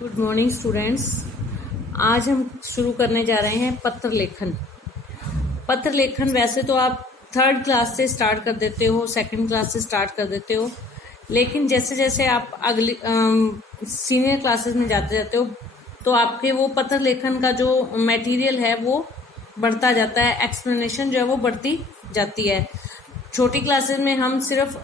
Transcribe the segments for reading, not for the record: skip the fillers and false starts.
Good morning students. आज हम शुरू करने जा रहे हैं पत्र लेखन। पत्र लेखन वैसे तो आप थर्ड क्लास से स्टार्ट कर देते हो, सेकंड क्लास से स्टार्ट कर देते हो, लेकिन जैसे जैसे आप अगली सीनियर क्लासेस में जाते जाते हो तो आपके वो पत्र लेखन का जो मटेरियल है वो बढ़ता जाता है, एक्सप्लेनेशन जो है वो बढ़ती जाती है। छोटी क्लासेस में हम सिर्फ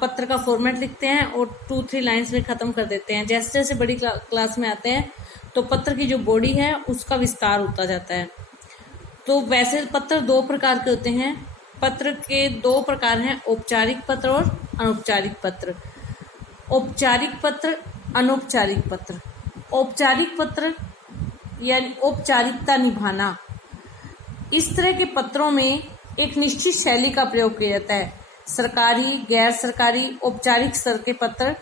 पत्र का फॉर्मेट लिखते हैं और 2-3 लाइंस में खत्म कर देते हैं। जैसे जैसे बड़ी क्लास में आते हैं तो पत्र की जो बॉडी है उसका विस्तार होता जाता है। तो वैसे पत्र दो प्रकार के होते हैं। पत्र के दो प्रकार हैं, औपचारिक पत्र और अनौपचारिक पत्र। औपचारिक पत्र, अनौपचारिक पत्र। औपचारिक पत्र यानी औपचारिकता निभाना। इस तरह के पत्रों में एक निश्चित शैली का प्रयोग किया जाता है। सरकारी, गैर सरकारी, औपचारिक स्तर के पत्र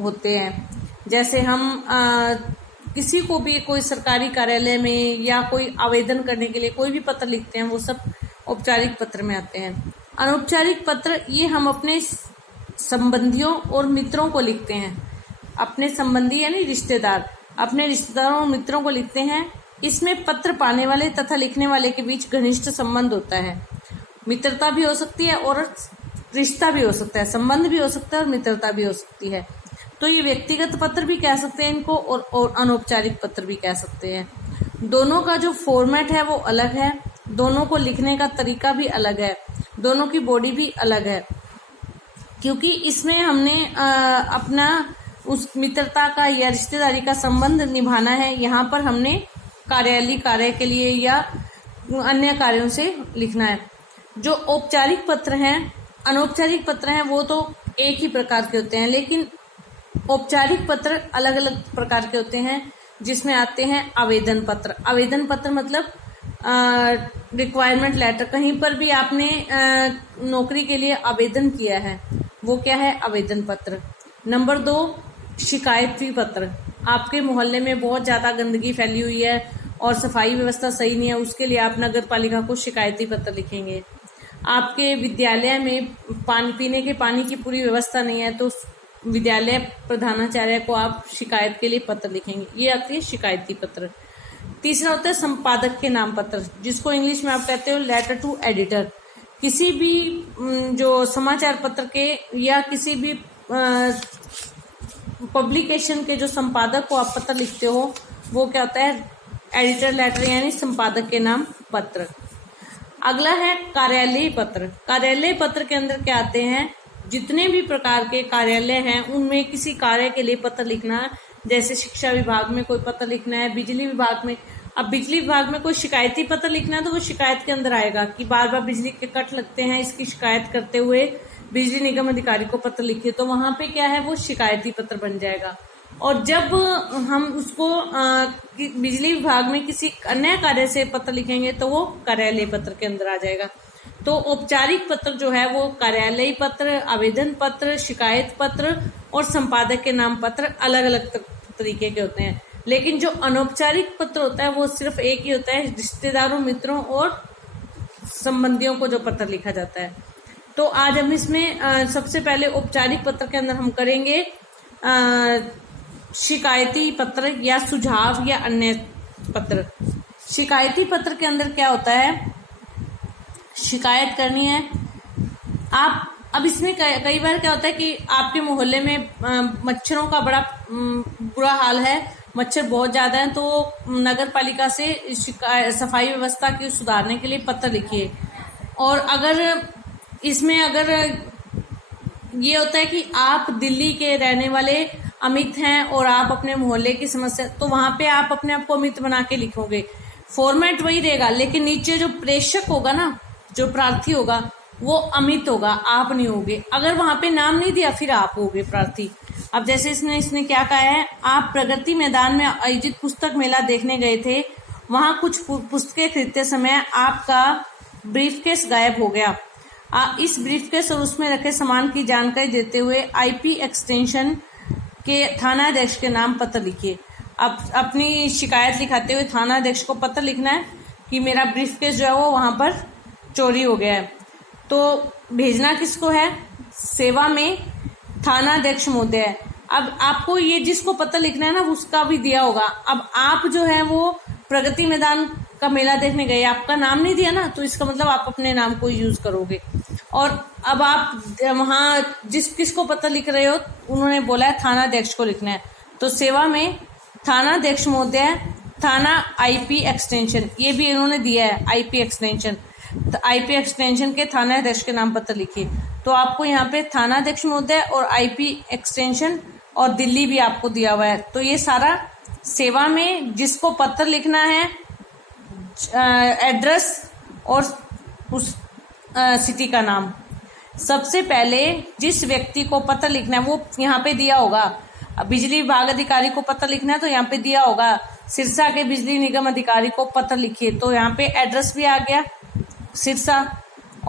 होते हैं। जैसे हम किसी को भी कोई सरकारी कार्यालय में या कोई आवेदन करने के लिए कोई भी पत्र लिखते हैं, वो सब औपचारिक पत्र में आते हैं। अनौपचारिक पत्र ये हम अपने संबंधियों और मित्रों को लिखते हैं। अपने संबंधी यानी रिश्तेदार, अपने रिश्तेदारों और मित्रों को लिखते हैं। इसमें पत्र पाने वाले तथा लिखने वाले के बीच घनिष्ठ संबंध होता है। मित्रता भी हो सकती है और रिश्ता भी हो सकता है, संबंध भी हो सकता है और मित्रता भी हो सकती है। तो ये व्यक्तिगत पत्र भी कह सकते हैं इनको और अनौपचारिक पत्र भी कह सकते हैं। दोनों का जो फॉर्मेट है वो अलग है, दोनों को लिखने का तरीका भी अलग है, दोनों की बॉडी भी अलग है, क्योंकि इसमें हमने अपना उस मित्रता का या रिश्तेदारी का संबंध निभाना है। यहाँ पर हमने कार्यालयीय कार्य के लिए या अन्य कार्यों से लिखना है। जो औपचारिक पत्र हैं, अनौपचारिक पत्र हैं, वो तो एक ही प्रकार के होते हैं, लेकिन औपचारिक पत्र अलग अलग प्रकार के होते हैं, जिसमें आते हैं आवेदन पत्र। आवेदन पत्र मतलब रिक्वायरमेंट लेटर, कहीं पर भी आपने नौकरी के लिए आवेदन किया है, वो क्या है? आवेदन पत्र। नंबर 2, शिकायती पत्र। आपके मोहल्ले में बहुत ज्यादा गंदगी फैली हुई है और सफाई व्यवस्था सही नहीं है, उसके लिए आप नगर पालिका को शिकायती पत्र लिखेंगे। आपके विद्यालय में पानी पीने के पानी की पूरी व्यवस्था नहीं है तो विद्यालय प्रधानाचार्य को आप शिकायत के लिए पत्र लिखेंगे। ये आती है शिकायती पत्र। तीसरा होता है संपादक के नाम पत्र, जिसको इंग्लिश में आप कहते हो लेटर टू एडिटर। किसी भी जो समाचार पत्र के या किसी भी पब्लिकेशन के जो संपादक को आप पत्र लिखते हो वो क्या होता है? एडिटर लेटर यानी संपादक के नाम पत्र। अगला है कार्यालयीय पत्र। कार्यालयीय पत्र के अंदर क्या आते हैं? जितने भी प्रकार के कार्यालय हैं उनमें किसी कार्य के लिए पत्र लिखना है। जैसे शिक्षा विभाग में कोई पत्र लिखना है, बिजली विभाग में। अब बिजली विभाग में कोई शिकायती पत्र लिखना है तो वो शिकायत के अंदर आएगा कि बार बार बिजली के कट लगते हैं, इसकी शिकायत करते हुए बिजली निगम अधिकारी को पत्र लिखिए, तो वहां पे क्या है? वो शिकायती पत्र बन जाएगा। और जब हम उसको बिजली विभाग में किसी अन्य कार्य से पत्र लिखेंगे तो वो कार्यालय पत्र के अंदर आ जाएगा। तो औपचारिक पत्र जो है वो कार्यालयीय पत्र, आवेदन पत्र, शिकायत पत्र और संपादक के नाम पत्र अलग अलग तरीके के होते हैं। लेकिन जो अनौपचारिक पत्र होता है वो सिर्फ एक ही होता है, रिश्तेदारों, मित्रों और संबंधियों को जो पत्र लिखा जाता है। तो आज हम इसमें सबसे पहले औपचारिक पत्र के अंदर हम करेंगे शिकायती पत्र या सुझाव या अन्य पत्र। शिकायती पत्र के अंदर क्या होता है? शिकायत करनी है आप। अब इसमें कई बार क्या होता है कि आपके मोहल्ले में मच्छरों का बड़ा बुरा हाल है, मच्छर बहुत ज्यादा है, तो नगर पालिका से सफाई व्यवस्था की सुधारने के लिए पत्र लिखिए। और अगर ये होता है कि आप दिल्ली के रहने वाले अमित हैं और आप अपने मोहल्ले की समस्या, तो वहां पे आप अपने आप को अमित बना के लिखोगे। फॉर्मेट वही रहेगा, लेकिन नीचे जो प्रेषक होगा ना, जो प्रार्थी होगा, वो अमित होगा, आप नहीं होगे। अगर वहां पे नाम नहीं दिया फिर आप होगे प्रार्थी। अब जैसे इसने क्या कहा है? आप प्रगति मैदान में आयोजित पुस्तक मेला देखने गए थे, वहां कुछ पुस्तकें खरीदते समय आपका ब्रीफकेस गायब हो गया। इस ब्रीफकेस और उसमें रखे सामान की जानकारी देते हुए आईपी एक्सटेंशन के थानाध्यक्ष के नाम पत्र लिखिए। अब अपनी शिकायत लिखाते हुए थानाध्यक्ष को पत्र लिखना है कि मेरा ब्रीफकेस जो है वो वहां पर चोरी हो गया है। तो भेजना किसको है? सेवा में थानाध्यक्ष महोदय। अब आपको ये जिसको पत्र लिखना है ना उसका भी दिया होगा। अब आप जो है वो प्रगति मैदान का मेला देखने गए, आपका नाम नहीं दिया ना, तो इसका मतलब आप अपने नाम को यूज करोगे। और अब आप वहाँ किसको पत्र लिख रहे हो, उन्होंने बोला है थानाध्यक्ष को लिखना है, तो सेवा में थानाध्यक्ष महोदय, थाना आईपी एक्सटेंशन, ये भी इन्होंने दिया है आईपी एक्सटेंशन, तो आईपी एक्सटेंशन के थानाध्यक्ष के नाम पत्र लिखिए। तो आपको यहाँ पे थानाध्यक्ष महोदय और आईपी एक्सटेंशन और दिल्ली भी आपको दिया हुआ है। तो ये सारा सेवा में जिसको पत्र लिखना है, एड्रेस और उस सिटी का नाम। सबसे पहले जिस व्यक्ति को पत्र लिखना है वो यहाँ पे दिया होगा। बिजली विभाग अधिकारी को पत्र लिखना है तो यहाँ पे दिया होगा सिरसा के बिजली निगम अधिकारी को पत्र लिखिए, तो यहाँ पे एड्रेस भी आ गया सिरसा,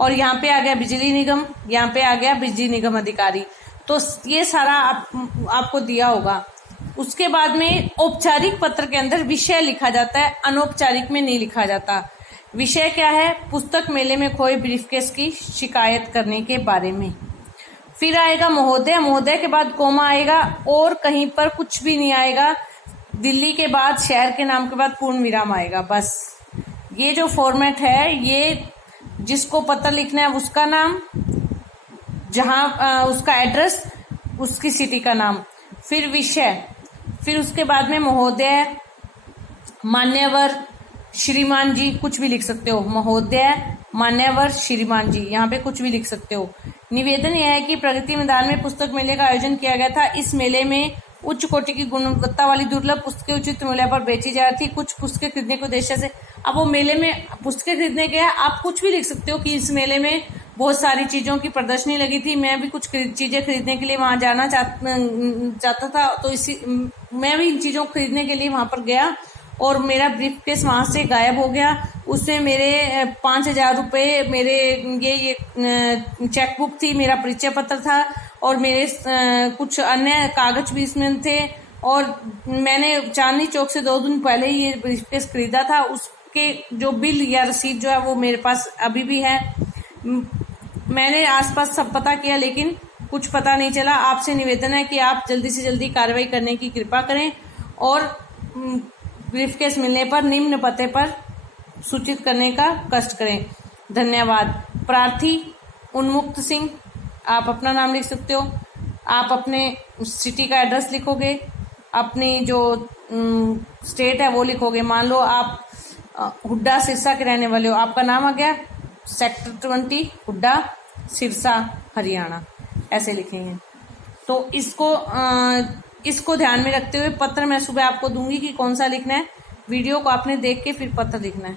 और यहाँ पे आ गया बिजली निगम, यहाँ पे आ गया बिजली निगम अधिकारी। तो ये सारा आपको दिया होगा। उसके बाद में औपचारिक पत्र के अंदर विषय लिखा जाता है, अनौपचारिक में नहीं लिखा जाता। विषय क्या है, पुस्तक मेले में खोए ब्रीफकेस की शिकायत करने के बारे में। फिर आएगा महोदय, महोदय के बाद कोमा आएगा और कहीं पर कुछ भी नहीं आएगा। दिल्ली के बाद शहर के नाम के बाद पूर्ण विराम आएगा। बस ये जो फॉर्मेट है, ये जिसको पत्र लिखना है उसका नाम, जहां उसका एड्रेस, उसकी सिटी का नाम, फिर विषय, फिर उसके बाद में महोदय, मान्यवर, श्रीमान जी, कुछ भी लिख सकते हो, महोदय, मान्यवर, श्रीमान जी, यहाँ पे कुछ भी लिख सकते हो। निवेदन यह है कि प्रगति मैदान में पुस्तक मेले का आयोजन किया गया था। इस मेले में उच्च कोटि की गुणवत्ता वाली दुर्लभ पुस्तकें उचित मूल्य पर बेची जा रही थी। कुछ पुस्तकें खरीदने के उद्देश्य से, अब वो मेले में पुस्तकें खरीदने गए, आप कुछ भी लिख सकते हो कि इस मेले में बहुत सारी चीजों की प्रदर्शनी लगी थी, मैं भी कुछ चीजें खरीदने के लिए वहां जाना चाहता था, तो इसी मैं भी इन चीजों को खरीदने के लिए वहां पर गया और मेरा ब्रीफकेस वहां से गायब हो गया। उसमें मेरे 5,000 रुपये, मेरे ये चेकबुक थी, मेरा परिचय पत्र था और मेरे कुछ अन्य कागज भी इसमें थे। और मैंने चांदनी चौक से 2 दिन पहले ही ये ब्रीफकेस खरीदा था, उसके जो बिल या रसीद जो है वो मेरे पास अभी भी है। मैंने आसपास सब पता किया लेकिन कुछ पता नहीं चला। आपसे निवेदन है कि आप जल्दी से जल्दी कार्रवाई करने की कृपा करें और ब्रीफकेस मिलने पर निम्न पते पर सूचित करने का कष्ट करें। धन्यवाद। प्रार्थी उन्मुक्त सिंह, आप अपना नाम लिख सकते हो, आप अपने सिटी का एड्रेस लिखोगे, अपनी जो स्टेट है वो लिखोगे। मान लो आप हुड्डा सिरसा के रहने वाले हो, आपका नाम आ गया सेक्टर 20 हुड्डा सिरसा हरियाणा, ऐसे लिखेंगे। तो इसको ध्यान में रखते हुए पत्र मैं सुबह आपको दूंगी कि कौन सा लिखना है। वीडियो को आपने देख के फिर पत्र लिखना है।